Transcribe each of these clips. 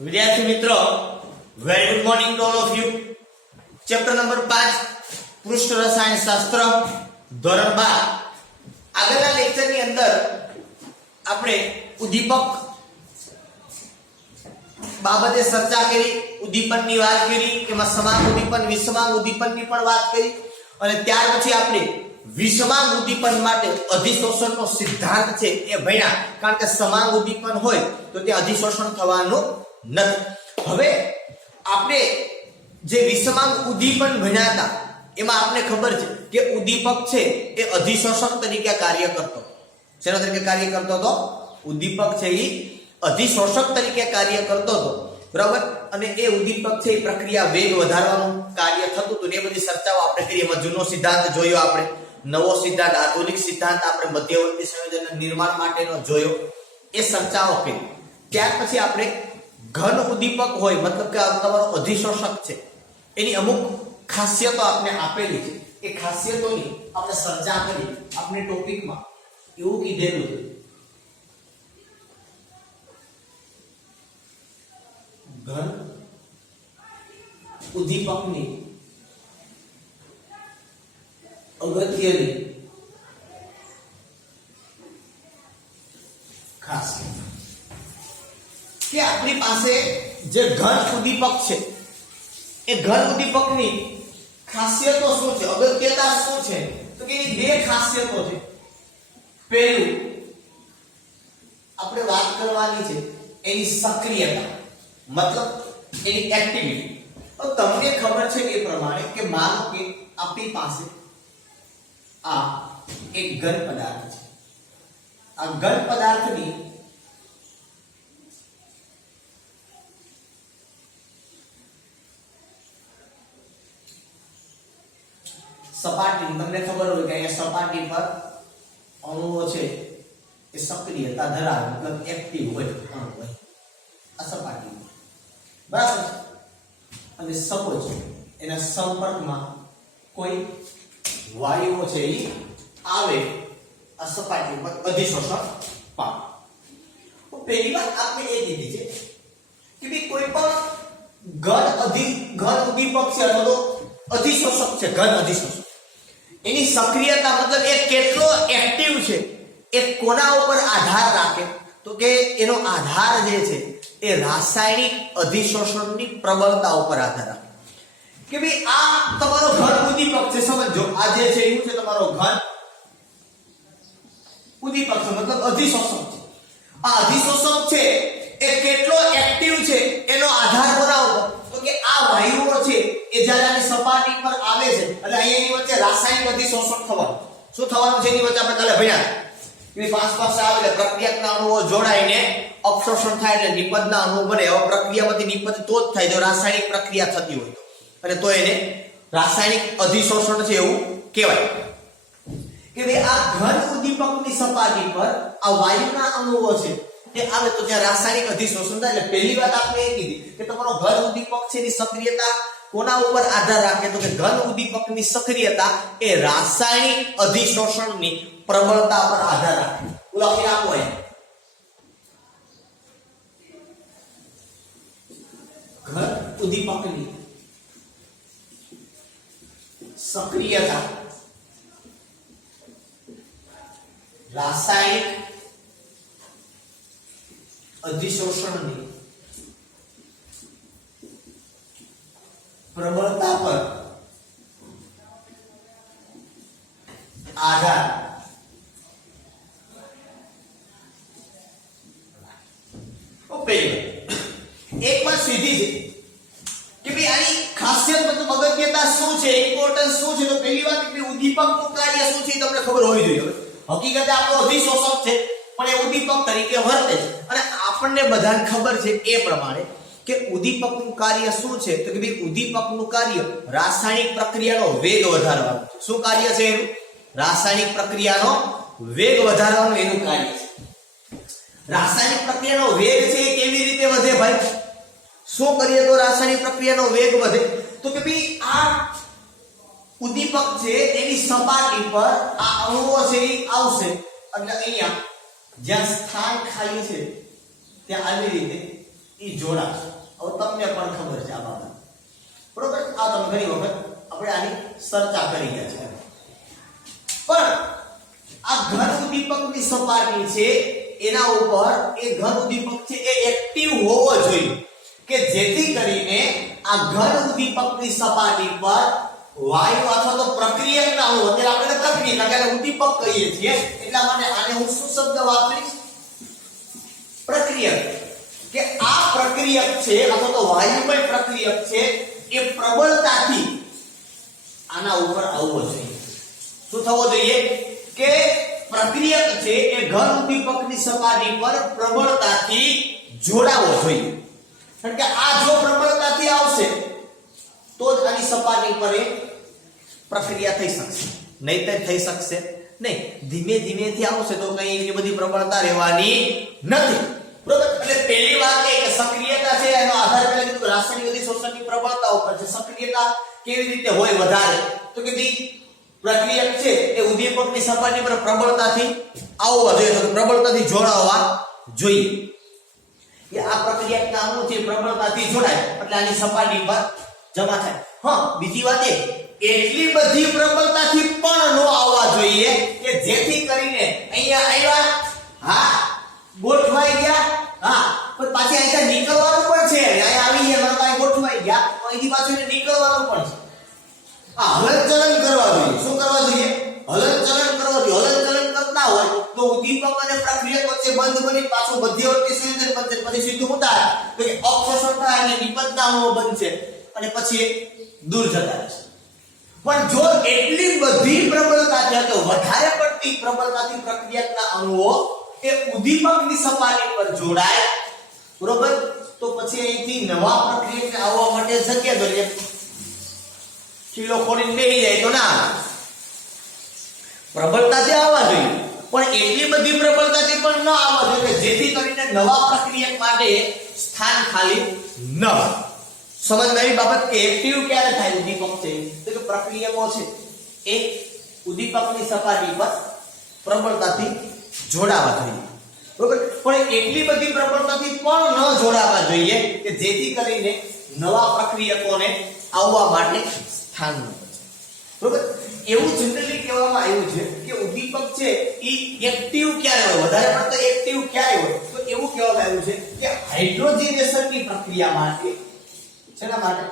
વિદ્યાર્થી મિત્રો, very good morning to all of you. Chapter number 5 પૃષ્ઠ રસાયણ શાસ્ત્ર ધોરણ 12. આગળના લેક્ચરની અંદર આપણે ઉદ્દીપક બાબતે ચર્ચા કરી, ઉદ્દીપકની વાત કરી, એમાં સમાંગ ઉદ્દીપન વિષમાંગ ઉદ્દીપનની પણ વાત કરી અને ત્યાર પછી આપણે વિષમાંગ ઉદ્દીપન માટે અધિશોષણનો સિદ્ધાંત છે એ ભણ્યા. કારણ કે સમાંગ ઉદ્દીપન હોય તો તે અધિશોષણ થવાનું નથી. હવે આપણે જે વિષમાંગ ઉદ્દીપન ભણ્યા હતા એમાં આપણે ખબર છે કે ઉદ્દીપક છે એ અધિશોષક તરીકે કાર્ય કરતો. શેના તરીકે કાર્ય કરતો હતો? ઉદ્દીપક છે એ અધિશોષક તરીકે કાર્ય કરતો હતો, બરાબર. અને એ ઉદ્દીપક છે એ પ્રક્રિયા વેગ વધારવાનું કાર્ય થતું હતું ને એ બધી ચર્ચાઓ આપણે કરી. એમાં જૂનો સિદ્ધાંત જોયો આપણે, નવો સિદ્ધાંત, આધુનિક સિદ્ધાંત આપણે મધ્યવર્તી સંયોજનના નિર્માણ માટેનો જોયો, એ ચર્ચાઓ કરી. ત્યાર પછી આપણે ઘન ઉદ્દીપક હોય, મતલબ કે તમારો અધિશોષક છે, એની અમુક ખાસિયતો આપણે આપેલી છે. એ ખાસિયતોની આપણે ચર્ચા કરી. આપણે ટોપિકમાં એવું કીધેલું છે ઘન ઉદ્દીપકની અગત્યની ખાસિયત કે આપણી પાસે જે ઘન ઉદ્દીપક છે એ ઘન ઉદ્દીપકની ખાસિયતો શું છે, અગત્યતા શું છે? તો કે એની બે ખાસિયતો છે. પહેલું આપણે વાત કરવાની છે એની સક્રિયતા, મતલબ એની એક્ટિવિટી. તો તમને ખબર છે એ પ્રમાણે કે માનો કે આપણી પાસે આ એક ઘન પદાર્થ છે. આ ઘન પદાર્થની સપાટી, તમને ખબર હોય કે અહીંયા સપાટી પર અણુઓ છે એ સક્રિયતા ધરાવે, મતલબ એક્ટિવ હોય અણુ હોય આ સપાટી, બરાબર. અને સપોઝ એના સંપર્કમાં કોઈ વાયુઓ છે એ આવે આ સપાટી પર, અધિશોષણ પામે. તો પહેલી વાત આપણે એ કીધી છે કે ભાઈ કોઈ પણ ઘન ઉદ્દીપક છે અથવા તો અધિશોષક છે, ઘન અધિશોષક, એની સક્રિયતા મતલબ એ કેટલો એક્ટિવ છે એ કોના ઉપર આધાર રાખે? તો કે એનો આધાર જે છે એ રાસાયણિક અધિશોષણની પ્રબળતા ઉપર આધાર રાખે. કે ભાઈ આ તમારો ઘન ઉદ્દીપક છે, સમજો આ જે છે એવું છે તમારો ઘન ઉદ્દીપક છે, મતલબ અધિશોષક છે. આ અધિશોષક છે એ કેટલો એક્ટિવ છે એનો આધાર કોના ઉપર? તો કે આ વાયુઓ છે એ જ્યારે આની સપાટી પર આવે છે એટલે અહીંયાની વચ્ચે રાસાયણિક અધિશોષણ થવાનું. શું થવાનું છે એની વચ્ચે આપણે કાલે ભણ્યા કે પાંચ પાસે આવે એટલે પ્રક્રિયાકના અણુઓ જોડાઈને અપશોષણ થાય એટલે નિપજના અણુ બને. હવે પ્રક્રિયામાંથી નિપજ તો જ થાય જો રાસાયણિક પ્રક્રિયા થતી હોય તો, અને તો એને રાસાયણિક અધિશોષણ છે એવું કહેવાય. કે ભાઈ આ ઘન ઉદ્દીપકની સપાટી પર આ વાયુના અણુઓ છે એ આવે તો ત્યાં રાસાયણિક અધિશોષણ થાય. એટલે પહેલી વાત આપણે એ કીધી કે તમારો ઘન ઉદ્દીપક છે એની સક્રિયતા કોના ઉપર આધાર રાખે? તો કે ઘન ઉદ્દીપકની સક્રિયતા એ રાસાયણિક અધિશોષણની પ્રબળતા પર આધાર રાખે. ઉદાહરણ આપો અહીંયા ઘન ઉદ્દીપકની સક્રિયતા રાસાયણિક અધિશોષણની પ્રબળતા પર આધાર એક વાત સીધી છે કે ભાઈ આની ખાસિયત મતલબ અગત્યતા શું છે, ઇમ્પોર્ટન્સ શું છે? તો પહેલી વાત કે ઉદ્દીપકનું કાર્ય શું છે તમને ખબર હોવી જોઈએ. હકીકતે આપણો અધિશોષક છે પણ એ ઉદ્દીપક તરીકે વર્તે છે અને આપણને બધાને ખબર છે એ પ્રમાણે કે ઉદ્દીપકનું કાર્ય શું છે? તો કે ભાઈ ઉદ્દીપકનું કાર્ય રાસાયણિક પ્રક્રિયાનો વેગ વધારવાનું છે. શું કાર્ય છે એનું? રાસાયણિક પ્રક્રિયાનો વેગ વધારવાનું એનું કાર્ય છે. રાસાયણિક પ્રક્રિયાનો વેગ છે એ કેવી રીતે વધે ભાઈ? શું કરીએ તો રાસાયણિક પ્રક્રિયાનો વેગ વધે? તો કે ભાઈ આ ઉદ્દીપક છે એની સપાટી પર આ અણુઓ છે એ આવશે એટલે અહીંયા જ્યાં સ્થાન ખાલી છે ત્યાં આવી રીતે ઈ જોડાશે. હવે તમને પણ ખબર છે આ બાબત, બરોબર? આ તમે ઘણી વખત આપણે આની ચર્ચા કરી ગયા છે. પણ આ ઘન ઉદ્દીપકની સપાટી છે એના ઉપર એ ઘન ઉદ્દીપક છે એ એક્ટિવ હોવો જોઈએ કે જેથી કરીને આ ઘન ઉદ્દીપકની સપાટી પર વાયુ અથવા તો પ્રક્રિયક ના હોય. અત્યારે આપણે પ્રક્રિયક એટલે ઉદ્દીપક કહીએ છીએ, એટલા માટે આને હું શું શબ્દ વાપરીશ? પ્રક્રિયક. કે આ પ્રક્રિયક છે અથવા તો વાયુમય પ્રક્રિયક છે એ પ્રબળતાથી આના ઉપર આવવો જોઈએ. શું થવો જોઈએ? કે પ્રક્રિયક છે એ ઘન ઉદ્દીપકની સપાટી પર પ્રબળતાથી જોડાવો જોઈએ. કારણ કે આ જો પ્રબળતાથી આવશે તો જ આની સપાટી પર એ પ્રક્રિયા થઈ શકશે, નહીં તો થઈ શકશે નહીં. ધીમે ધીમેથી આવશે તો કઈ એટલી બધી પ્રબળતા રહેવાની નથી, બરોબર? એટલે પહેલી વાત એ કે સક્રિયતા છે એનો આધાર પેલા કીધું રાસાયણિક અધિશોષણની પ્રબળતા ઉપર છે. સક્રિયતા કેવી રીતે હોય વધારે? તો કે પ્રક્રિયક છે એ ઉદ્દીપકની સપાટી પર પ્રબળતાથી આવવા જોઈએ, તો પ્રબળતાથી જોડાવા જોઈએ. એ આ પ્રક્રિયકના અણુ છે પ્રબળતાથી જોડાય એટલે આની સપાટી પર જમા થાય. હા, બીજી વાત એ એટલી બધી પ્રબળતાથી પણ નો આવવા જોઈએ કે જેથી કરીને અહીંયા આવ્યા, હા ગોઠવાઈ ગયા, હા પણ પાછી અહીંયા નીકળવાનું પણ છે. અહીંયા આવી ગયા મારા પાસે ગોઠવાઈ ગયા તો અહીંથી પાછું નીકળવાનું પણ છે. આ હલનચલન કરવા જોઈએ. શું કરવા જોઈએ? હલનચલન કરવા જોઈએ. હલનચલન કરતા હોય તો ઉદ્દીપક અને પ્રક્રિયક વચ્ચે બંધ બની પાછું મધ્યવર્તી સંયોજન બનશે. પછી સીધું ઉતાર તો કે અક્ષોષણ થાય અને નિપજતા અણુઓ બનશે અને પછી દૂર જતા રહેશે. પણ જો એટલી બધી પ્રબળતા છે કે વધારે પડતી પ્રબળતાથી પ્રક્રિયકના અણુઓ એ ઉદ્દીપકની સપાટી પર જોડાય, બરોબર, તો પછી અહીંથી નવા પ્રક્રિયકને આવવા માટે જગ્યા જોઈએ. કિલો ખોડીને બેહી જાય તો ના, પ્રબળતાથી આવવા જોઈએ પણ એટલી બધી પ્રબળતાથી પણ ન આવવા જોઈએ કે જેથી કરીને નવા પ્રક્રિયક માટે સ્થાન ખાલી ન હોય. સમજમાં આવી બાબત કે એક્ટિવ ક્યારે થાય ઉદ્દીપક છે તો કે પ્રક્રિયકો છે એ ઉદ્દીપકની સપાટી પર પ્રબળતાથી જોડાવા જોઈએ, બરોબર? પણ એટલી બધી પ્રબળતાથી પણ ન જોડાવા જોઈએ કે જેથી કરીને નવા પ્રક્રિયકોને આવવા માટે સ્થાન ન બચે, બરોબર? એવું જનરલી કહેવામાં આવ્યું છે કે ઉદ્દીપક છે એ એક્ટિવ ક્યારે હોય, વધારે પડતો એક્ટિવ ક્યારે હોય? તો એવું કહેવામાં આવ્યું છે કે હાઇડ્રોજનેશનની પ્રક્રિયા માટે, શેના માટે?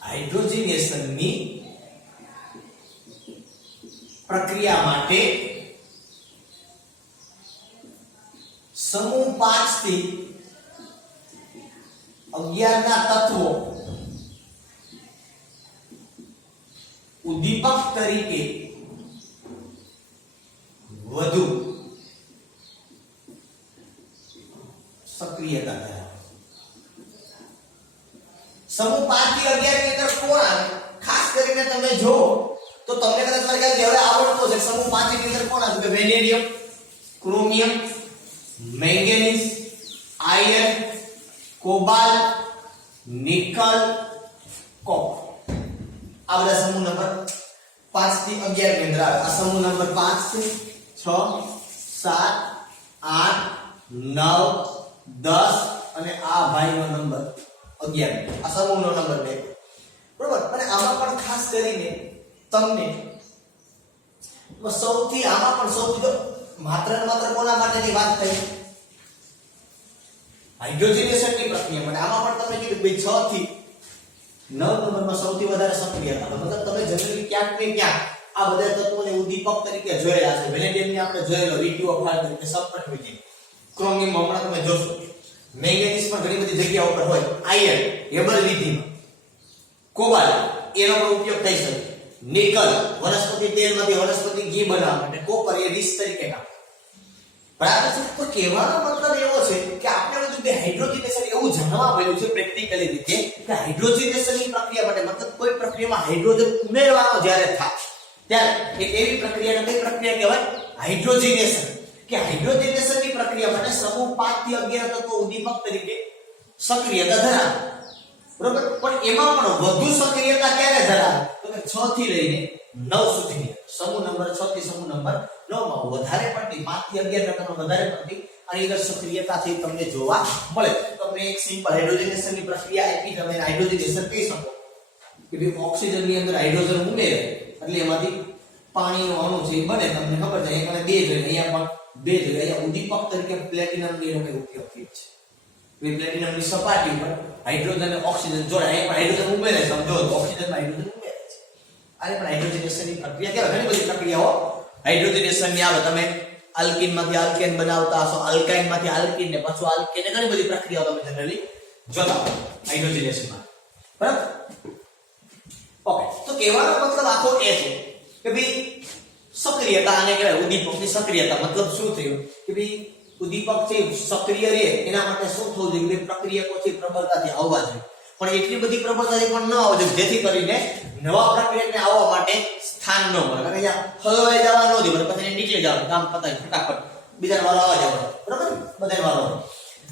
હાઇડ્રોજનેશનની પ્રક્રિયા માટે સમૂહ 5 થી 11 ના તત્વો ઉદ્દીપક તરીકે વધુ સક્રિયતા ધરાવે. સમૂહ 5 થી 11 ની અંદર કોણ આવે? ખાસ કરીને તમે જો તો તમને કદાચ લાગે કે હવે આવડતો છે. સમૂહ 5 ની અંદર કોણ આવે? Vanadium, chromium, manganese, iron, cobalt, nickel, copper. આ બધા સમૂહ નંબર 5 થી 11 ની અંદર આવે. આ સમૂહ નંબર 5 છે, 6, 7, 8, 9, 10 અને આ ભાઈનો નંબર 11. આ સમૂહનો નંબર 2, બરોબર? અને આમાં પણ ખાસ કરીને તમને સૌથી માત્ર ને માત્ર કોના માટેની વાત થઈ? હાઇડ્રોજનેશનની પ્રક્રિયા માટે. આમાં પણ તમે કીધું ભાઈ 6 થી 9 નંબરમાં સૌથી વધારે સક્રિયતા. મતલબ તમે જનરલી ક્યાંક ને ક્યાંક આ બધા તત્વોને ઉદ્દીપક તરીકે જોયેલા છે. વેનેડિયમને આપણે જોયેલો V2O5 તરીકે સબપટ વિધિ. ક્રોમિયમ હમણાં તમે જોશો. મેંગેનીઝ પણ ઘણી બધી જગ્યાઓ પર હોય. આયર્ન હેબર વિધિમાં. કોબાલ્ટ એનો પણ ઉપયોગ થઈ શકે. નિકલ વનસ્પતિ તેલમાંથી વનસ્પતિ ઘી બનાવવા માટે. કોપર એ રીસ તરીકે કામ. બરાબર છે? તો કહેવાનો મતલબ એવો છે કે આપણે બધું બે હાઇડ્રોજનેશન એવું જાણવા મળ્યું છે પ્રેક્ટિકલી રીતે કે હાઇડ્રોજનેશનની પ્રક્રિયા માટે મતલબ કોઈ પ્રક્રિયામાં હાઇડ્રોજન ઉમેરવાનો જ્યારે થાય ત્યારે એક એવી પ્રક્રિયાને કઈ પ્રક્રિયા કહેવાય? હાઇડ્રોજનેશન. કે હાઇડ્રોજનેશનની પ્રક્રિયા માટે સમૂહ 5 થી 11 તત્વો ઉદ્દીપક તરીકે સક્રિયતા ધરાવે, બરોબર? પણ એમાં પણ વધુ સક્રિયતા ક્યારે ધરાવે? તો કે 6 થી લઈને 9 સુધી. સમૂહ નંબર 6 થી સમૂહ નંબર 9 માં વધારે પડતી 5 થી 11 કરતા વધારે પડતી આની અંદર સક્રિયતાથી તમને જોવા મળે. તો તમને એક સિમ્પલ હાઇડ્રોજનેશન ની પ્રક્રિયા આપી તમે હાઇડ્રોજનેશન કહી શકો કે ભાઈ ઓક્સિજન ની અંદર હાઇડ્રોજન ઉમેરે એટલે એમાંથી પાણીનો અણુ છે એ બને તમને ખબર છે અહીંયા બે જોઈએ અહીંયા પણ બે જોઈએ અહીંયા ઉદ્દીપક તરીકે પ્લેટિનમ ની એનો ઉપયોગ થાય છે એ પ્લેટિનમ ની સપાટી પર હાઇડ્રોજન અને ઓક્સિજન જોડાય અહીંયા પણ હાઇડ્રોજન ઉમેરે સમજો તો ઓક્સિજન માં હાઇડ્રોજન ઉમેરે છે આને પણ હાઇડ્રોજનેશન ની પ્રક્રિયા કહેવાય ઘણી બધી પ્રક્રિયાઓ હાઇડ્રોજનેશન ની આવે તમે આલ્કીન માંથી આલ્કેન બનાવતા હશો આલ્કાઇન માંથી આલ્કીન ને પાછું આલ્કેન ઘણી બધી પ્રક્રિયાઓ તમે જનરલી જોતા હો હાઇડ્રોજનેશન માં બરાબર ઓકે તો કહેવાનો મતલબ આખો એ છે કે ભાઈ સક્રિયતા આને કહેવાય ઉદ્દીપકની સક્રિયતા મતલબ શું થયું કે ભાઈ ઉદ્દીપક છે સક્રિય રહે એના માટે શું થવું જોઈએ કે પ્રક્રિયકો છે પ્રબળતાથી આવવા જોઈએ પણ એટલી બધી પ્રબળતાથી પણ ન આવવા જોઈએ જેથી કરીને નવા પ્રક્રિયકને આવવા માટે સ્થાન ન મળે કારણ કે હલવાઈ જવા ન દે પછી નીચે જવાનું કામ પતાય ફટાફટ બીજા વારો આવવા જવાનો બરાબર બધા વારો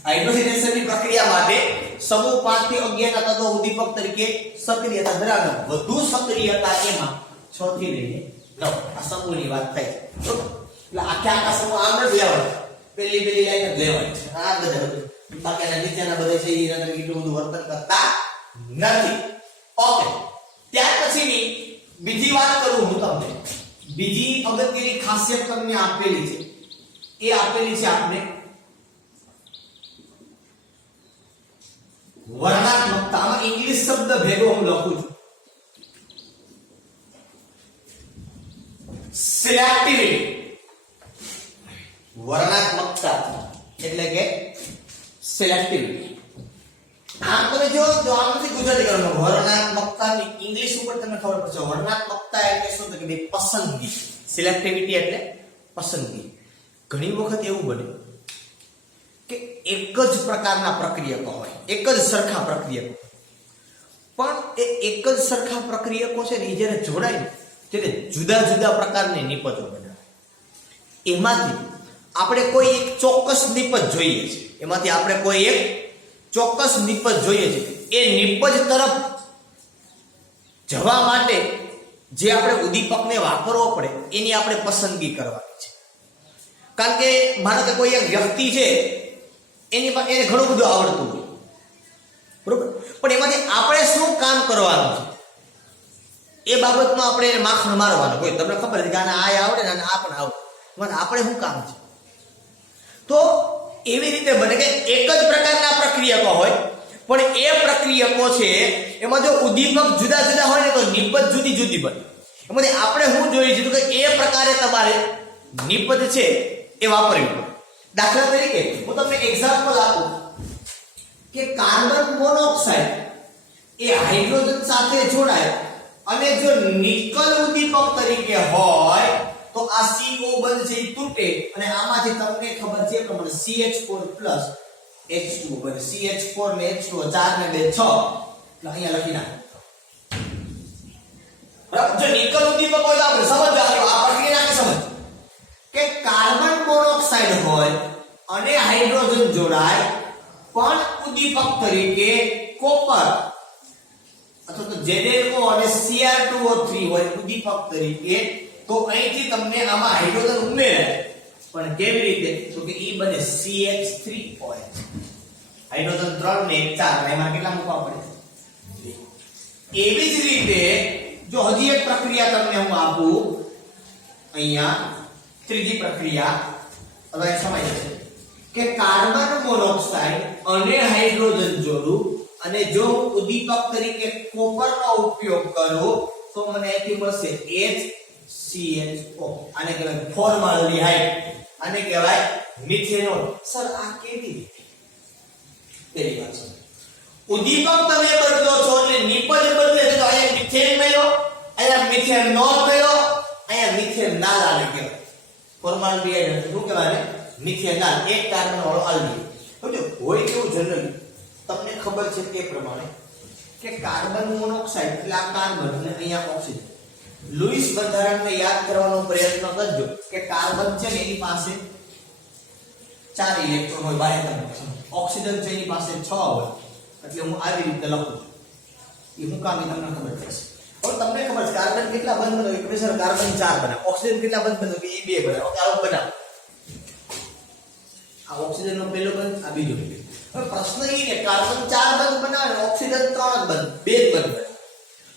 હાઇડ્રોજનેશનની પ્રક્રિયા માટે સમૂહ 5 થી 11 ના તત્વો ઉદ્દીપક તરીકે સક્રિયતા ધરાવે વધુ સક્રિયતા એમાં 6 થી લઈને 9 આ સમૂહની વાત થાય તો એટલે આખા સમૂહ આમ જ લેવાનો પેલી લાઈન જ લેવાની છે આ બધા બાકીના નીચેના બધા છે એના અંદર એટલું બધું વર્તન કરતા નથી ઓકે ત્યાર પછીની બીજી વાત કરું હું તમને બીજી અગત્યની ખાસિયત તમને આપેલી છે એ આપેલી છે આપણે વર્ણનાત્મકતા આમાં ઇંગ્લિશ શબ્દ ભેગો હું લખું છું સિલેક્ટિવિટી વર્ણનાત્મકતા એટલે કે સિલેક્ટિવિટી આમ તમે જો આમાંથી ગુજરાતી કરવાનું વર્ણનાત્મકતાની ઇંગ્લિશ ઉપર તમને ખબર પડશે વર્ણનાત્મકતા એટલે શું કે ભાઈ પસંદગી સિલેક્ટિવિટી એટલે પસંદગી ઘણી વખત એવું બને કે એક જ પ્રકારના પ્રક્રિયકો હોય એક જ સરખા પ્રક્રિયકો પણ એ એક જ સરખા પ્રક્રિયકો છે ને એ જ્યારે જોડાય ને ત્યારે જુદા જુદા પ્રકારની નિપજો બનાવે એમાંથી આપણે કોઈ એક ચોક્કસ નિપજ જોઈએ છે એમાંથી આપણે કોઈ એક ચોક્કસ નિપજ જોઈએ છે એ નિપજ તરફ જવા માટે જે આપણે ઉદ્દીપકને વાપરવો પડે એની આપણે પસંદગી કરવાની છે કારણ કે માનો કે કોઈ એક વ્યક્તિ છે એની પાસે એને ઘણું બધું આવડતું હોય બરોબર પણ એમાંથી આપણે શું કામ કરવાનું છે એ બાબતમાં આપણે એને માખણ મારવાનું હોય તમને ખબર છે કે આને આ આવડે ને આ પણ આવડે મને આપણે શું કામ છે તો એવી રીતે બને કે એક જ પ્રકારના પ્રક્રિયકો હોય પણ એ પ્રક્રિયકો છે એમાં જો ઉદ્દીપક જુદા જુદા હોય ને તો નિપજ જુદી જુદી બને એમાંથી આપણે શું જોઈએ છે કે એ પ્રકારે તમારે નિપજ છે એ વાપરવી પડે દાખલા તરીકે હું તમને એક્ઝામ્પલ આપું કે કાર્બન મોનોક્સાઇડ એ હાઇડ્રોજન સાથે જોડાય અને જો નિકલ ઉદ્દીપક તરીકે હોય તો આ CO બનશે એ તૂટે અને આમાંથી તમને ખબર છે પ્રમાણે CH4+ H2 બને CH4 ને H2 4 ને 2 6 એટલે અહીંયા લખી નાખો બરાબર જો નિકલ ઉદ્દીપક હોય તો આપણે સમજો આ પ્રક્રિયા નાખી સમજ કે કાર્બન મોનોક્સાઇડ હોય અને હાઇડ્રોજન જોડાય પણ ઉદ્દીપક તરીકે કોપર અથવા તો ZnO અને Cr2O3 હોય ઉદ્દીપક તરીકે તો અહીંથી તમને આમાં હાઇડ્રોજન ઉમેરાય પણ કેવી રીતે તો કે ઈ બને CH3OH હાઇડ્રોજન 3 ને 4 એમાં કેટલા મૂકવા પડે એવી જ રીતે જો હજી એક પ્રક્રિયા તમને હું આપું અહીંયા ત્રીજી પ્રક્રિયા હવે સમય છે કે કાર્બન મોનોક્સાઇડ અને હાઇડ્રોજન જોડું અને જો હું ઉદ્દીપક તરીકે કોપરનો ઉપયોગ કરું તો મને અહીંથી મળશે HCHO આને કહેવાય ફોર્માલ્ડિહાઇડ આને કહેવાય મિથેનોલ સર આ કેવી રીતે પેલી વાત છે ઉદ્દીપક તમે બદલો છો એટલે નિપજ બદલે તો અહીંયા મિથેન મળ્યો અહીંયા મિથેનોલ મળ્યો અહીંયા મિથેનાલ આને કહેવાય ફોર્માલ્ડિહાઇડ શું કહેવાય મિથેનાલ એક કાર્બન વાળો આલ્ડિહાઇડ સમજો હોય કેવું જનરલી તમને ખબર છે તે પ્રમાણે કે કાર્બન મોનોક્સાઇડ એટલે આ કાર્બન અને અહીંયા ઓક્સિજન લુઈસ બંધારણને યાદ કરવાનો પ્રયત્ન કરજો કે કાર્બન છે ને એની પાસે 4 ઇલેક્ટ્રોન હોય બાહ્ય ઓક્સિજન છે એની પાસે 6 હોય એટલે હું આવી રીતે લખું છું એ હું કામ તમને ખબર પડશે હવે તમને ખબર છે કાર્બન કેટલા બંધ બને પ્રેશર કાર્બન 4 બને ઓક્સિજન કેટલા બંધ બને કે એ 2 બને ઓકે આવું બનાવો આ ઓક્સિજન નો પહેલો બંધ આ બીજો હવે પ્રશ્ન એ કે કાર્બન 4 બંધ બનાવે ને ઓક્સિજન 3 બંધ, 2 બંધ બનાવે.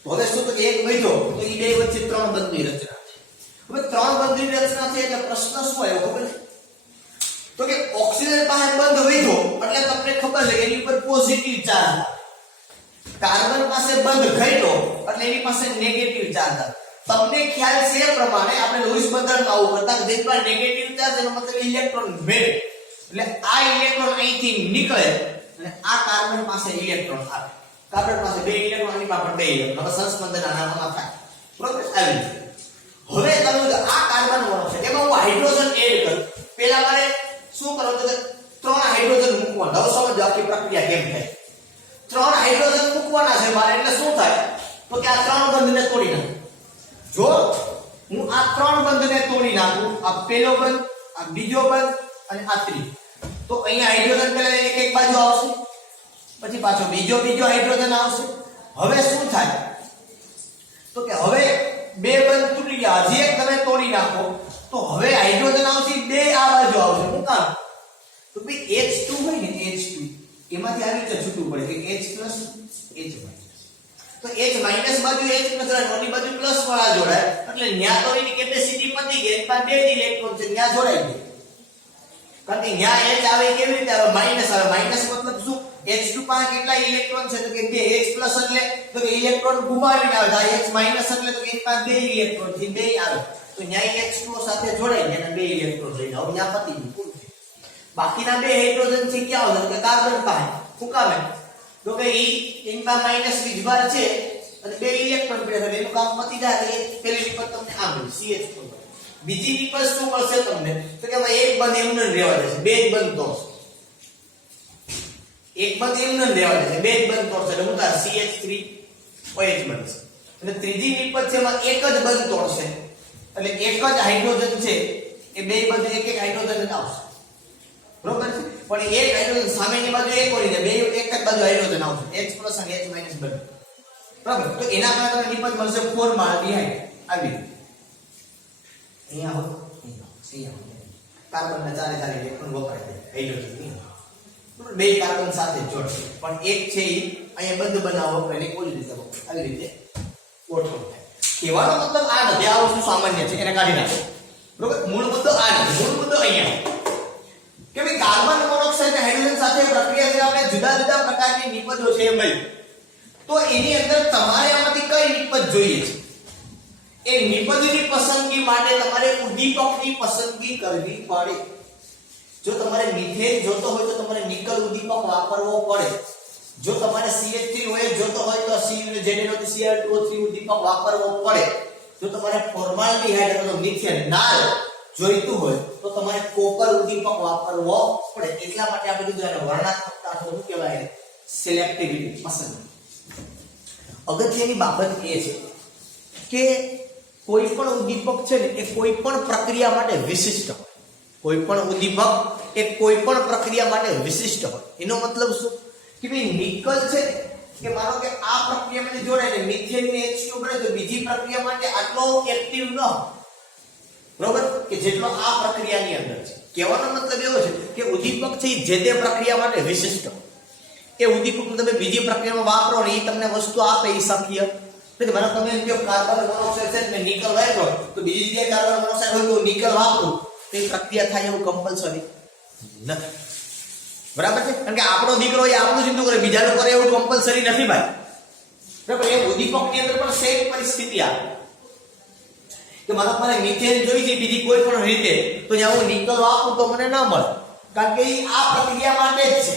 તો હવે શું તો કે એક વધ્યો તો એ બે વચ્ચે 3 બંધની રચના છે. હવે 3 બંધની રચના છે એટલે પ્રશ્ન શું આવ્યો ખબર છે? તો કે ઓક્સિજન પાસે બંધ વધ્યો એટલે તમને ખબર છે કે એની ઉપર પોઝિટિવ ચાર્જ, કાર્બન પાસે બંધ ઘટ્યો એટલે એની પાસે નેગેટિવ ચાર્જ આવે. તમને ખ્યાલ છે એ પ્રમાણે આપણે લોઇસ બંધારણમાં આવું કરતા કે જેની પાસે નેગેટિવ ચાર્જ એનો મતલબ ઇલેક્ટ્રોન મેળવે, એટલે આ ઇલેક્ટ્રોન અહીંથી નીકળે અને આ કાર્બન પાસે ઇલેક્ટ્રોન આવે. કાર્બન પાસે 2 ઇલેક્ટ્રોન, આની પાસે 2 ઇલેક્ટ્રોન. હવે સંસ્પંદન આનામાં થાય. બરોબર? આવી રીતે હવે તમે આ કાર્બન મોનોક્સાઇડ એમાં હું હાઇડ્રોજન એડ કરું. પહેલા મારે શું કરવું છે? 3 હાઇડ્રોજન મૂકવાના. હવે સમજો આખી પ્રક્રિયા કેમ થાય. 3 હાઇડ્રોજન મૂકવાના છે મારે, એટલે શું થાય તો કે આ 3 બંધને તોડી નાખું. જો હું આ 3 બંધને તોડી નાખું, આ પહેલો બંધ, આ બીજો બંધ અને આ ત્રીજો, તો અહીંયા હાઇડ્રોજન પહેલા એક બાજુ આવશે, પછી પાછો બીજો હાઇડ્રોજન આવશે. હવે શું થાય તો કે હવે 2 બંધ તૂટી ગયા, હજી એક તમે તોડી નાખો તો હવે હાઇડ્રોજન આવશે, 2 આ બાજુ આવશે. શું કામ? તો ભાઈ H2 હોય ને, H2 એમાંથી આવી રીતે છૂટવું પડે કે H+, H-. તો H- બાજુ H+ જોડાય, ઓલી બાજુ પ્લસ વાળા જોડાય, એટલે ન્યા તો એની કેપેસિટી પતી ગઈ, એની પાસે 2 ઇલેક્ટ્રોન છે, ન્યા જોડાઈ ગઈ. કારણ કે ન્યા H આવે કેવી રીતે આવે? માઈનસ આવે. માઈનસ મતલબ શું? H2 પાસે કેટલા ઇલેક્ટ્રોન છે? તો કે 2. H+ એટલે તો કે ઇલેક્ટ્રોન ગુમાવીને આવે. આ H- એટલે તો કે એની પાસે 2 ઇલેક્ટ્રોન છે, 2 આવે. તો ન્યા H2 સાથે જોડાઈ ગયા અને 2 ઇલેક્ટ્રોન લઈને હવે ન્યા પતી ગયું. બાકીના 2 હાઇડ્રોજન છે ક્યાં આવશે? કે કાર્બન પાસે. શું કામ? તો કે એની પાસે માઈનસ વીજભાર છે અને 2 ઇલેક્ટ્રોન પડ્યા છે, એનું કામ પતી જાય. એટલે પહેલી નિપજ તમને આ મળી CH4. બીજી નિપજ શું મળશે તમને? તો કે ભાઈ એક બંધ એમને રહેવા દેશે, 2 જ બંધ તોડશે. એક બંધ એમને રહેવા દેશે, 2 જ બંધ તોડશે, એટલે હું તાર CH3OH બનશે. અને ત્રીજી નિપજ છે એમાં એક જ બંધ તોડશે, એટલે એક જ હાઇડ્રોજન છે એ 2 બંધ એક હાઇડ્રોજન જ આવશે. બરોબર છે? પણ એક હાઇડ્રોજન સામેની બાજુ એક હોય ને, 2 એક જ બાજુ હાઇડ્રોજન આવશે, H+ અને H- બંને. બરાબર? તો એના કારણે નિપજ મળશે ફોર્માલ્ડિહાઇડ. આવી અહીંયા હો, અહીંયા કાર્બનના ચારે ચારે ઇલેક્ટ્રોન વપરાય છે હાઇડ્રોજન. બરાબર? 2 કાર્બન સાથે જોડશે, પણ એક છે એ અહીંયા બંધ બનાવો એટલે ઓલી રીતે આવી રીતે ગોઠવણ થાય. કહેવાનો મતલબ આ નથી, આ વસ્તુ સામાન્ય છે, એને કાઢી નાખો. બરોબર? મૂળ મુદ્દો આ નથી, મૂળ મુદ્દો અહીંયા કે ભાઈ કાર્બન મોનોક્સાઇડ અને હાઇડ્રોજન સાથે પ્રક્રિયા કરી આપણે જુદા જુદા પ્રકારની નિપજો છે એમ મળી. તો એની અંદર તમારે આમાંથી કઈ નિપજ જોઈએ છે? એ નિપજની પસંદગી માટે તમારે ઉદ્દીપકની પસંદગી કરવી પડે. જો તમારે મિથેન જોતો હોય તો તમારે નિકલ ઉદ્દીપક વાપરવો પડે. જો તમારે CH3OH જોતો હોય તો ZNO3Cl2O3 ઉદ્દીપક વાપરવો પડે. જો તમારે ફોર્માલ્ડિહાઇડ અથવા મિથેન નાલ જોઈતું હોય તો તમારે કોપર ઉદ્દીપક વાપરવો પડે. એટલા માટે આપણે કીધું એને વર્ણનાત્મકતા અથવા શું કહેવાય? સિલેક્ટિવિટી, પસંદગી. અગત્યની બાબત એ છે કે કોઈ પણ ઉદ્દીપક છે ને એ કોઈ પણ પ્રક્રિયા માટે વિશિષ્ટ હોય. કોઈ પણ ઉદ્દીપક એ કોઈ પણ પ્રક્રિયા માટે વિશિષ્ટ હોય. એનો મતલબ શું કે ભાઈ નિકલ છે કે માનો કે આ પ્રક્રિયામાં જોડાય ને મિથેન ને H2 બને તો બીજી પ્રક્રિયા માટે આટલો એક્ટિવ ન હોય. બરોબર? કે જેટલો આ પ્રક્રિયાની અંદર છે. કહેવાનો મતલબ એવો છે કે ઉદ્દીપક છે જે તે પ્રક્રિયા માટે વિશિષ્ટ હોય. એ ઉદ્દીપક તમે બીજી પ્રક્રિયામાં વાપરો ને એ તમને વસ્તુ આપે એ શક્ય. તો મને તમે એમ કહો કાર્બન મોનોક્સાઇડ છે ને નિકલ વાપરો તો બીજી જગ્યાએ કાર્બન મોનોક્સાઇડ હોય તો નિકલ વાપરું તો એ પ્રક્રિયા થાય એવું કમ્પલસરી નથી. બરાબર છે? કારણ કે આપણો દીકરો એ આપણું જ કરે, બીજાનું કરે એવું કમ્પલસરી નથી ભાઈ. બરાબર? એ ઉદ્દીપકની અંદર પણ સેમ પરિસ્થિતિ આવે કે મને મિથેન જોઈ છે બીજી કોઈ પણ રીતે તો જ્યાં હું નિકલ વાપરું તો મને ના મળે, કારણ કે એ આ પ્રક્રિયા માટે જ છે,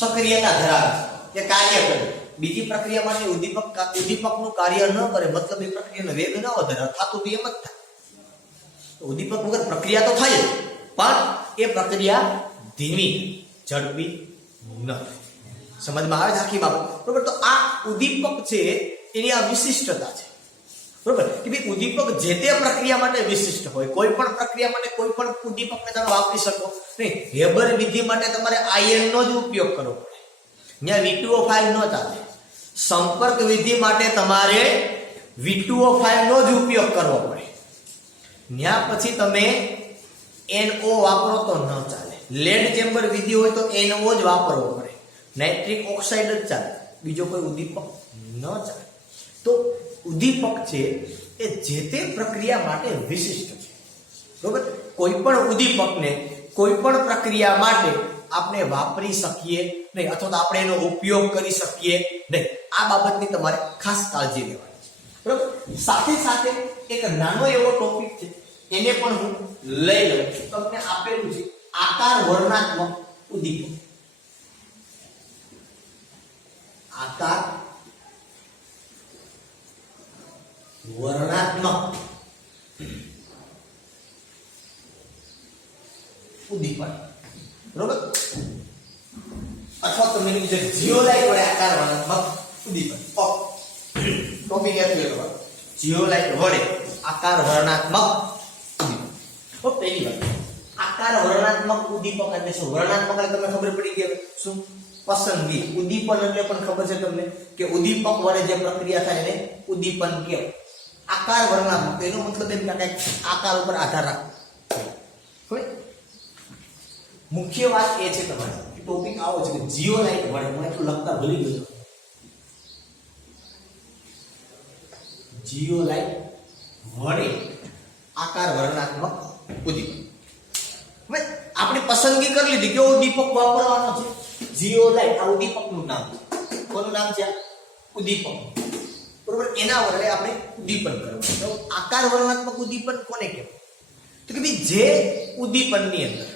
સક્રિયતા ધરાવે છે, એ કાર્ય કરે. બીજી પ્રક્રિયા માટે ઉદ્દીપકનું કાર્ય ન કરે મતલબ એ પ્રક્રિયાનો વેગ ન વધારે, થાતું બી એમ જ થાય. ઉદ્દીપક વગર પ્રક્રિયા તો થાય પણ એ પ્રક્રિયા ધીમી, ઝડપી નથી. સમજમાં આવે છે આખી બાબત? બરોબર? તો આ ઉદ્દીપક છે એની આ વિશિષ્ટતા છે. બરોબર? કે ભાઈ ઉદ્દીપક જે તે પ્રક્રિયા માટે વિશિષ્ટ હોય. કોઈ પણ પ્રક્રિયા માટે કોઈ પણ ઉદ્દીપકને તમે વાપરી શકો નહીં. હેબર વિધિ માટે તમારે આયનનો જ ઉપયોગ કરવો પડે, ત્યાં V2O5 ન ચાલે. સંપર્ક વિધિ માટે તમારે V2O5 નો જ ઉપયોગ કરવો પડે. ત્યાં પછી તમે NO વાપરો તો ન ચાલે. લેડ ચેમ્બર વિધિ હોય તો એનો જ વાપરવો પડે, નાઇટ્રિક ઓક્સાઇડ જ ચાલે, બીજો કોઈ ઉદ્દીપક ન ચાલે. તો ઉદ્દીપક છે એ જે તે પ્રક્રિયા માટે વિશિષ્ટ છે. બરોબર, કોઈ પણ ઉદ્દીપકને કોઈ પણ પ્રક્રિયા માટે આપણે વાપરી શકીએ નહીં, અથવા તો આપણે એનો ઉપયોગ કરી શકીએ નહીં. આ બાબતની તમારે ખાસ કાળજી લેવાની છે. બરોબર, સાથે સાથે એક નાનો એવો ટોપિક છે, એને પણ હું લઈ લઉં. તમને આપેલું છે આકાર વર્ણનાત્મક ઉદ્દીપક. આકાર વર્ણનાત્મક ઉદ્દીપક. બરોબર, અથવા તમે જીઓલાઇટ વડે આકાર વર્ણનાત્મક ઉદ્દીપક. ટોપિક યાદ કરો, જીઓલાઇટ વડે આકાર વર્ણનાત્મક ઉદ્દીપક. પહેલી વાત, આકાર વર્ણનાત્મક ઉદ્દીપક એટલે શું? વર્ણનાત્મક એટલે તમને ખબર પડી ગઈ શું? પસંદગી. ઉદ્દીપન એટલે પણ ખબર છે તમને કે ઉદ્દીપક વડે જે પ્રક્રિયા થાય એને ઉદ્દીપન કહેવાય. આકાર વર્ણનાત્મક એનો મતલબ એમ કે આકાર ઉપર આધાર રાખે. મુખ્ય વાત એ છે તમારે ટોપિક આવો છે કે જીઓલાઇટ વડે, હું એટલું લખતા ભૂલી ગયો, જીઓલાઇટ વડે આકાર વર્ણનાત્મક ઉદ્દીપક. હવે આપણે પસંદગી કરી લીધી કે ઉદ્દીપક વાપરવાનો છે જીઓલાઇટ. આ ઉદ્દીપકનું નામ છે. કોનું નામ છે? ઉદ્દીપક. બરોબર, એના વડે આપણે ઉદ્દીપન કરવાનું. તો આકાર વર્ણનાત્મક ઉદ્દીપન કોને કહેવાય? તો કે ભાઈ જે ઉદ્દીપનની અંદર,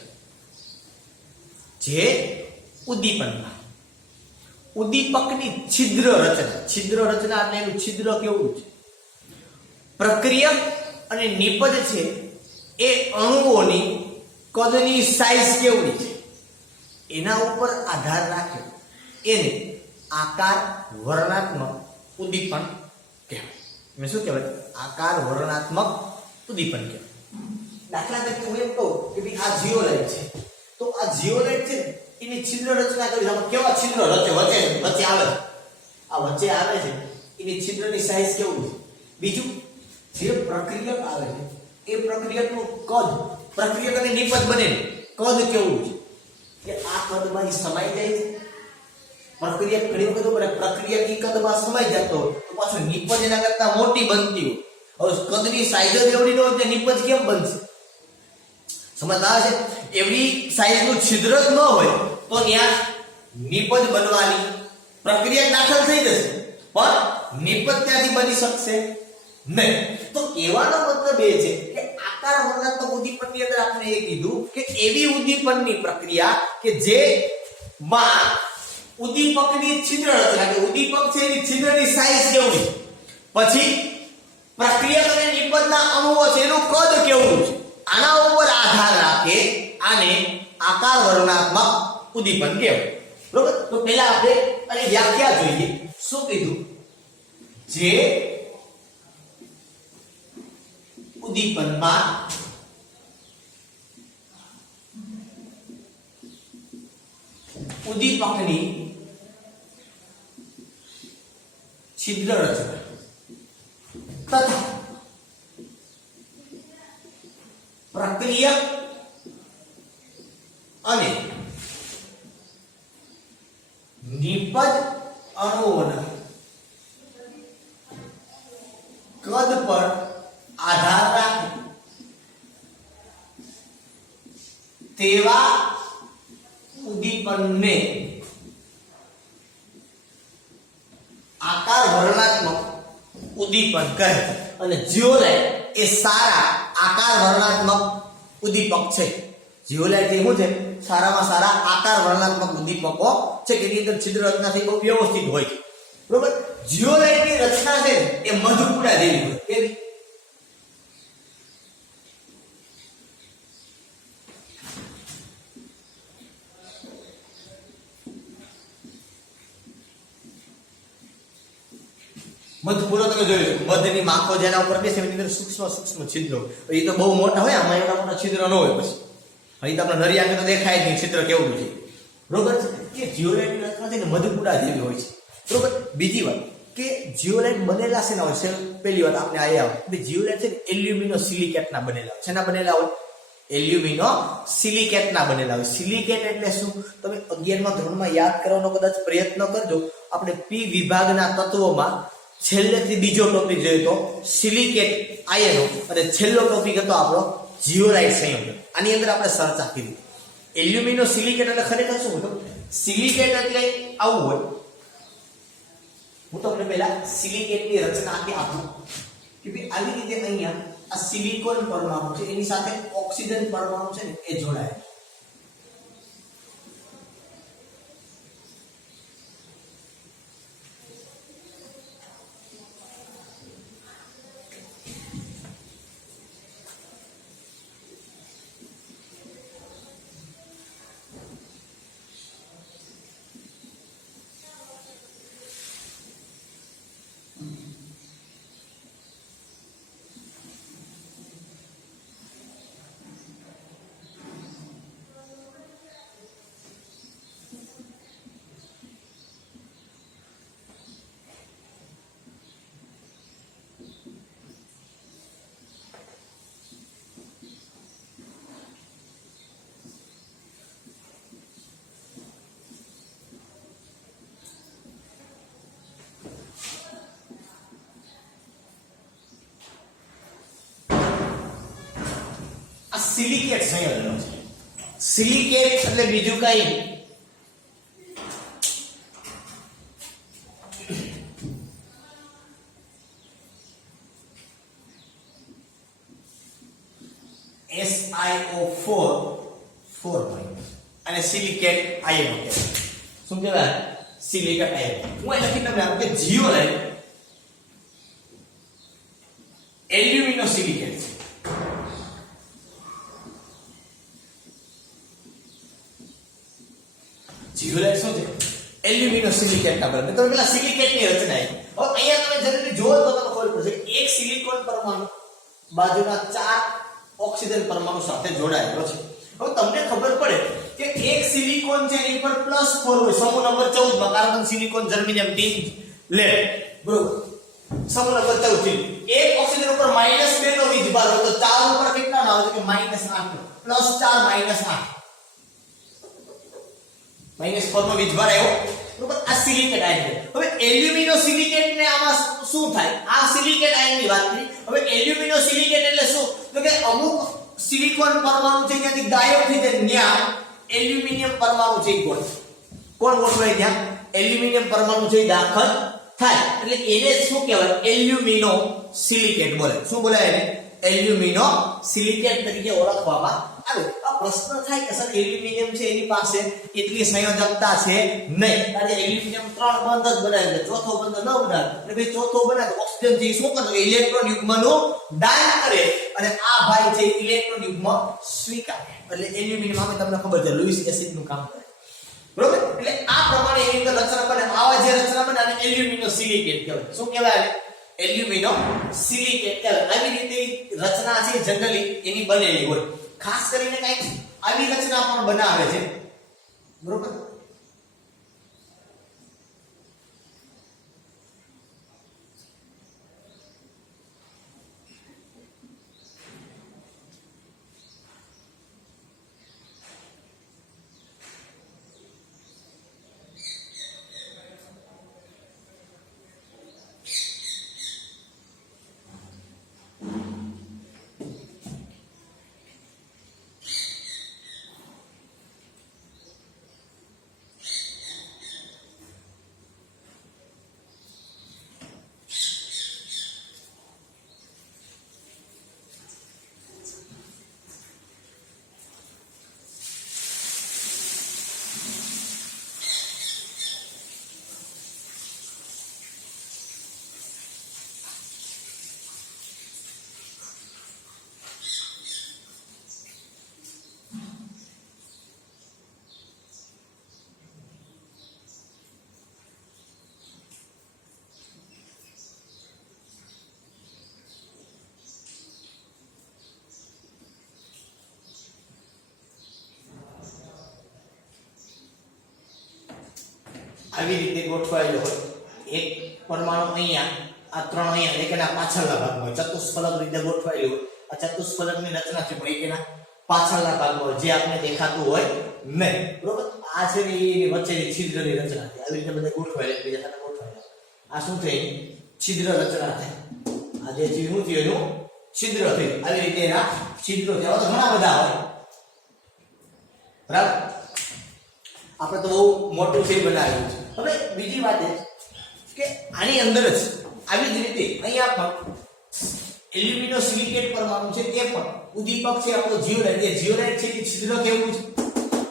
જે ઉદ્દીપનમાં ઉદ્દીપકની છિદ્ર રચના, છિદ્ર રચના એટલે એનું છિદ્ર કેવું છે? પ્રક્રિયક અને નિપજ છે એ અણુઓની કદની સાઈઝ કેવડી છે એના ઉપર આધાર રાખે એને આકાર વર્ણનાત્મક ઉદ્દીપન કહેવાય. મેં શું કહેવાય? આકાર વર્ણનાત્મક ઉદ્દીપન કહેવાય. દાખલા તરીકે હું એમ કહું કે ભાઈ આ જીઓલાઇટ છે, તો આ જીઓલાઇટ છે એની છિદ્ર રચના કરી. કેવા છિદ્ર રચે? વચ્ચે આવે, આ વચ્ચે આવે છે એની છિદ્રની સાઈઝ કેવું છે? બીજું, જે પ્રક્રિયક આવે છે એ પ્રક્રિયકનું કદ, પ્રક્રિયક અને નિપજ બને કદ કેવું છે કે આ કદમાં સમાઈ જાય છે. પ્રક્રિયક ઘણી વખત પ્રક્રિયક ઈ કદમાં સમાઈ જતો હોય તો પાછું નિપજ એના કરતા મોટી બનતી હોય. હવે કદની સાઈઝ જ એવડી ન હોય તો નિપજ કેમ બનશે? સમજ આવે છે? એવડી સાઈઝનું છિદ્ર જ ન હોય તો ત્યાં નિપજ બનવાની પ્રક્રિયા દાખલ થઈ જશે, પણ નિપજ ત્યાંથી બની શકશે નહીં. તો કહેવાનો મતલબ એ છે કે આકાર વર્ણનાત્મક ઉદ્દીપનની અંદર આપણે એ કીધું કે એવી ઉદ્દીપનની પ્રક્રિયા કે જે માં ઉદ્દીપકની છિદ્ર રચના, કે ઉદ્દીપક છે એની છિદ્રની સાઈઝ કેવી, પછી પ્રક્રિયક અને નિપજના અણુઓ છે એનું કદ કેવું છે, આના ઉપર આધાર રાખે આને આકાર વર્ણનાત્મક ઉદ્દીપન કહેવાય. બરોબર, તો પહેલા આપણે આની વ્યાખ્યા જોઈએ. શું કીધું? જે ઉદ્દીપનમાં ઉદ્દીપકની છિદ્ર રચના તથા પ્રક્રિયક અને નિપજ અણુઓના કદ પર આધાર રાખે તેવા ઉદ્દીપનને આકાર વર્ણનાત્મક ઉદ્દીપન કહે. અને જીઓલાઇટ એ સારા આકાર વર્ણનાત્મક ઉદ્દીપક છે. જીઓલાઇટ એ શું છે? સારામાં સારા આકાર વર્ણનાત્મક ઉદ્દીપકો છે કે એની અંદર છિદ્ર રચના થઈ બહુ વ્યવસ્થિત હોય છે. બરોબર, જીઓલાઇટની રચના છે એ મધપુડા જેવી હોય. કેવી? મધપુરો તમે જોયું, મધની માખો જેના ઉપર બેસે એની અંદર સૂક્ષ્મ છિદ્રો, એ તો બહુ મોટા હોય, આમાં એવડા મોટા છિદ્ર ન હોય. પછી અહીં તો આપણે નરી આંખે તો દેખાય જ નહીં છિદ્ર કેવું છે. બરોબર છે કે જીઓલાઇટની રચના છે ને મધપુડા જેવી હોય છે. બરોબર, બીજી વાત કે જીઓલાઇટ બનેલા છે ના હોય. પહેલી વાત આપણે આ આવે જીઓલાઇટ છે ને એલ્યુમિનો સિલિકેટના બનેલા હોય. શેના બનેલા હોય? એલ્યુમિનો સિલિકેટના બનેલા હોય. સિલિકેટ એટલે શું? તમે 11મા ધોરણમાં યાદ કરવાનો કદાચ પ્રયત્ન કરજો. આપણે પી વિભાગના તત્વોમાં છેલ્લેથી બીજો ટોપિક જોયો તો સિલિકેટ આયનો અને છેલ્લો ટોપિક હતો આપણો જીઓલાઇટ સંયોજન. આની અંદર આપણે ચર્ચા કરી. એલ્યુમિનો સિલિકેટ એટલે ખરેખર શું હતું? સિલિકેટ એટલે આવું હોય. હું તમને પહેલા સિલિકેટની રચના આખી આપું કે ભાઈ આવી રીતે અહીંયા આ સિલિકોન પરમાણુ છે એની સાથે ઓક્સિજન પરમાણુ છે ને એ જોડાય. સિલિકેટ સંયોજનો છે. સિલિકેટ એટલે બીજું કઈ SiO4 અને સિલિકેટ આયનો કહેવાય. શું કહેવાય? સિલિકેટ આયનો. હું અહીં લખી તમને આપું કે જીઓલાઇટ એલ્યુમિનો સિલિકેટ છે. જીઓલાઇટ શું છે? એલ્યુમિનો સિલિકેટ ના બને. તો પેલા સિલિકેટની રચના છે. હવે અહીંયા તમે જલ્દી જોવો તો તમને ખબર પડશે કે એક સિલિકોન પરમાણુ બાજુના 4 ઓક્સિજન પરમાણુ સાથે જોડાયેલો છે. હવે તમને ખબર પડે કે એક સિલિકોન છે એની પર +4 હોય. સમૂહ નંબર 14 માં carbon silicon germanium tin lead. બરોબર. સમૂહ નંબર 14 થી એક ઓક્સિજન ઉપર -2 નો વીજભાર હોય તો 4 ઉપર કેટલા ના આવે? કે -8 +4 -8 -4 નો વીજભાર આવ્યો. બરોબર. આ સિલિકેટ આયન. હવે એલ્યુમિનો સિલિકેટ ને આમાં શું થાય? આ સિલિકેટ આયન ની વાત કરી. હવે એલ્યુમિનો સિલિકેટ એટલે શું? તો કે અમુક સિલિકોન પરમાણુ છે ત્યાંથી ગાયબ થઈ જાય, ત્યાં એલ્યુમિનિયમ પરમાણુ છે કોણ ગોઠવાય? ત્યાં એલ્યુમિનિયમ પરમાણુ છે દાખલ થાય એટલે એને શું કહેવાય? એલ્યુમિનો સિલિકેટ બોલે. શું બોલાય એને? એલ્યુમિનો સિલિકેટ તરીકે ઓળખવામાં આવે. આ પ્રશ્ન થાય કે સર એલ્યુમિનિયમ છે એની પાસે એટલી સંયોજકતા છે નહીં. કારણ કે એલ્યુમિનિયમ 3 બંધ જ બનાવે છે, ચોથો બંધ ન બનાવે. એટલે ભાઈ ચોથો બનાવે તો ઓક્સિજન થી શું કરે? ઇલેક્ટ્રોન યુગ્મનું દાન કરે અને આ ભાઈ છે ઇલેક્ટ્રોન યુગ્મ સ્વીકારે. એટલે એલ્યુમિનિયમ આપણે તમને ખબર છે લુઈસ એસિડ નું કામ કરે. બરોબર. એટલે આ પ્રમાણે એની અંદર રચના બને. આવા જે રચના બને અને એલ્યુમિનો સિલિકેટ કહેવાય. શું કહેવાય? એલ્યુમિનો સિલિકેટ કહેવાય. આવી રીતે રચના છે જનરલી એની બનેલી હોય. ખાસ કરીને કઈક આવી રચના પણ બનાવે છે. બરોબર. આવી રીતે ગોઠવાયેલો હોય. એક પરમાણુ અહીંયા, આ 3 અહીંયા, એક એના પાછળના ભાગમાં ચતુષ્ફલક રીતે ગોઠવાયેલું હોય. આ ચતુષ્ફલકની રચના છે પણ એક એના પાછળના ભાગમાં હોય, જે આપણે દેખાતું હોય નહીં, બરોબર. આ છે ને એની વચ્ચેની છિદ્રની રચના થાય, આવી રીતે બધા ગોઠવાયેલા એકબીજા સાથે ગોઠવાયેલા. આ શું થાય? છિદ્ર રચના થાય. આ જે શું થયું એનું છિદ્ર થયું, આવી રીતે એના છિદ્રો થયા. તો ઘણા બધા હોય, બરાબર. આપણે તો બહુ મોટું છે બનાવ્યું છે. હવે બીજી વાત એ કે આની અંદર જ આવી જ રીતે અહીંયા પણ એલ્યુમિનો સિલિકેટ પરમાણુ છે, એ પણ ઉદ્દીપક છે આપણો જીઓલાઇટ. એ જીઓલાઇટ છે એ છિદ્ર કેવું છે?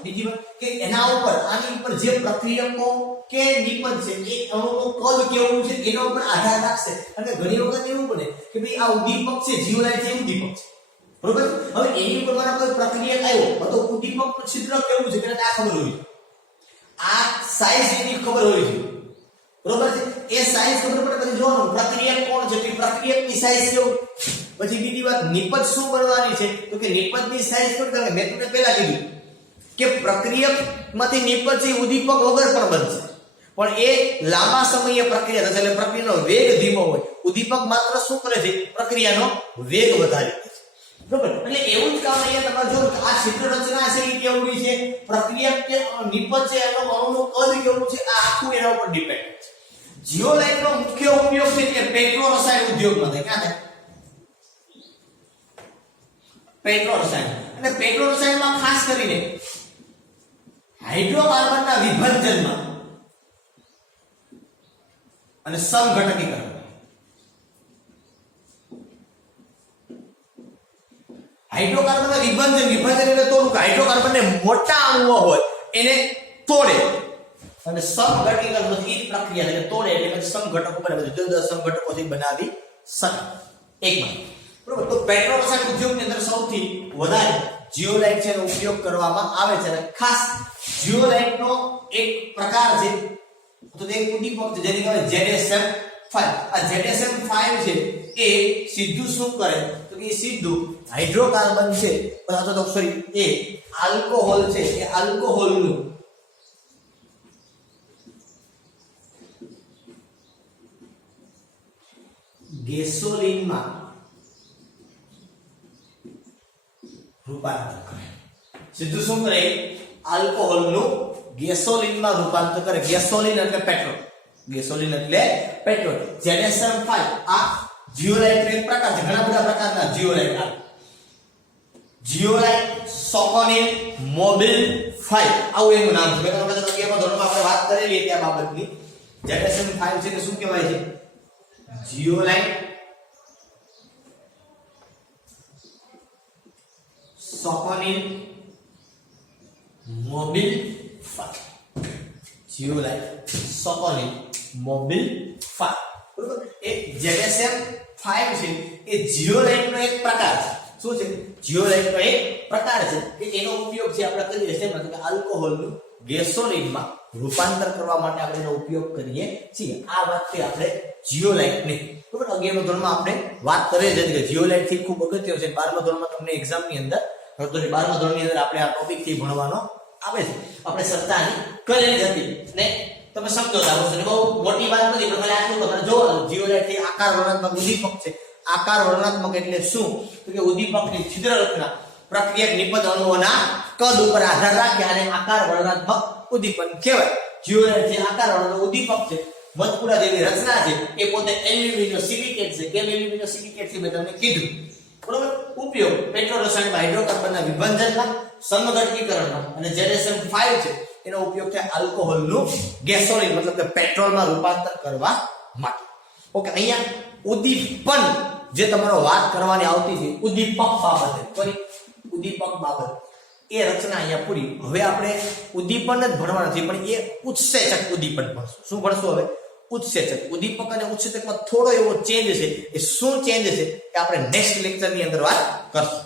બીજી વાત કે એના ઉપર આની ઉપર જે પ્રક્રિયકો કે નિપજ છે એ અણુનું કદ કેવું છે એના ઉપર આધાર રાખશે. અને ઘણી વખત એવું બને કે ભાઈ આ ઉદ્દીપક છે, જીઓલાઇટ છે, ઉદ્દીપક છે, બરોબર. હવે એની ઉપર મારા કોઈ પ્રક્રિયક આવ્યો તો ઉદ્દીપકનું છિદ્ર કેવું છે કે આ ખબર હોવી, આ સાઈઝ એની ખબર હોવી જોઈએ, બરોબર છે. એ સાઈઝ ખબર પડે પછી જોવાનું પ્રક્રિયક કોણ છે, કે પ્રક્રિયકની સાઈઝ કેવું. પછી બીજી વાત નિપજ શું બનવાની છે, તો કે નિપજની સાઈઝ કેવું, કારણ કે મેં તમને પહેલા કીધું કે પ્રક્રિયકમાંથી નિપજ છે ઉદ્દીપક વગર પણ બનશે, પણ એ લાંબા સમયે પ્રક્રિયા થશે, એટલે પ્રક્રિયાનો વેગ ધીમો હોય. ઉદ્દીપક માત્ર શું કરે છે? પ્રક્રિયાનો વેગ વધારે છે, બરોબર. એટલે એવું જ કામ અહીંયા તમારે જોવું કે આ છિદ્ર રચના છે એ કેવડી છે, પ્રક્રિયક કે નિપજ છે એનો અણુનું કદ કેવું છે, આ આખું એના ઉપર ડિપેન્ડ છે. જીઓલાઇટનો મુખ્ય ઉપયોગ છે કે પેટ્રો રસાયણ ઉદ્યોગમાં થાય. ક્યાં થાય? પેટ્રો રસાયણ. અને પેટ્રો રસાયણમાં ખાસ કરીને હાઇડ્રોકાર્બનના વિભંજનમાં અને સમઘટકીકરણ. હાઇડ્રોકાર્બનના વિભંજન એટલે તોડવું. હાઇડ્રોકાર્બનને મોટા અણુઓ હોય એને તોડે અને સમઘટકીકરણ બધી પ્રક્રિયા એટલે તોડે એટલે પછી સમઘટકો બને, જુદા જુદા સમઘટકોથી બનાવી શકે એકમાં, બરોબર. તો પેટ્રો રસાયણ ઉદ્યોગની અંદર સૌથી વધારે જીઓલાઇટ છે એનો ઉપયોગ કરવામાં આવે છે. અને ખાસ જીઓલાઇટનો એક પ્રકાર છે તો તે એક ઉદ્દીપક છે જેને કહેવાય ZSM5. આ ZSM5 છે એ સીધું શું કરે તો કે સીધું હાઇડ્રોકાર્બન છે અથવા તો સોરી એ આલ્કોહોલ છે, એ આલ્કોહોલનું ગેસોલિનમાં રૂપાંતર કરે. સીધું શું કરે? આલ્કોહોલનું ગેસોલિનમાં રૂપાંતર કરે. ગેસોલિન એટલે પેટ્રોલ, ગેસોલિન એટલે પેટ્રોલ. ZSM5 આ જીઓલાઇટનો એક પ્રકાર છે. ઘણા બધા પ્રકારના જીઓલાઇટ આવે. જીઓલાઇટ, સોકોનિલ, મોબિલ 5 આવું એનું નામ છે. મેં તમને અગિયારમાં ધોરણમાં આપણે વાત કરેલી હતી આ બાબતની. ZSM5 છે કે શું કહેવાય છે? જીઓલાઇટ, સોકોનિલ, મોબિલ 5. જીઓલાઇટ, સોકોનિલ, મોબિલ 5, બરોબર. એ ZSM5 છે એ જીઓલાઇટનો એક પ્રકાર છે. શું છે? જીઓલાઇટનો એક પ્રકાર છે કે એનો ઉપયોગ છે આપણે કરીએ છીએ એટલે કે આલ્કોહોલનું ગેસોલિનમાં રૂપાંતર કરવા માટે આપણે એનો ઉપયોગ કરીએ છીએ. આ વાત છે આપણે જીઓલાઇટની, બરોબર. 11મા ધોરણમાં આપણે વાત કરી હતી કે જીઓલાઇટ થી ખૂબ અગત્યનું છે. 12મા ધોરણમાં તમને એક્ઝામની અંદર તો 12મા ધોરણની અંદર આપણે આ ટોપિક થી ભણવાનો આવે છે. આપણે ચર્ચાની કરેલી હતી ને તમે સમજો છો. બહુ મોટી વાત નથી પણ ખાલી આટલું તમારે જોવાનું. જીઓલાઇટ થી આકાર વર્ણનાત્મક ઉદ્દીપક છે. આકાર વર્ણનાત્મક એટલે શું? તો કે ઉદ્દીપકની છિદ્ર રચના પ્રક્રિયક નિપજ અણુઓના કદ ઉપર આધાર રાખે અને આકાર વર્ણનાત્મક ઉદ્દીપક કહેવાય. જીઓલાઇટ જે આકાર વર્ણનાત્મક ઉદ્દીપક છે, મધપુરા જેવી રચના છે, એ પોતે એલ્યુમિનો સિલિકેટ છે. કેમ એલ્યુમિનો સિલિકેટ છે મેં તમને કીધું, બરોબર. ઉપયોગ પેટ્રો રસાયણમાં હાઇડ્રોકાર્બનના વિભંજનમાં, સમઘટકીકરણમાં. અને ZSM5 છે એનો ઉપયોગ થાય આલ્કોહોલનું ગેસોલિન મતલબ કે પેટ્રોલમાં રૂપાંતર કરવા માટે. ઓકે. અહીંયા ઉદ્દીપન જે તમારો વાત કરવાની આવતી છે ઉદ્દીપક બાબતે, સોરી ઉદ્દીપક બાબત, એ રચના અહીંયા પૂરી. હવે આપણે ઉદ્દીપન જ ભણવા નથી પણ એ ઉત્સેચક ઉદ્દીપન ભણશું. શું ભણશું હવે? ઉત્સેચક. ઉદ્દીપક અને ઉત્સેચકમાં થોડો એવો ચેન્જ છે. એ શું ચેન્જ છે એ આપણે નેક્સ્ટ લેક્ચરની અંદર વાત કરશું.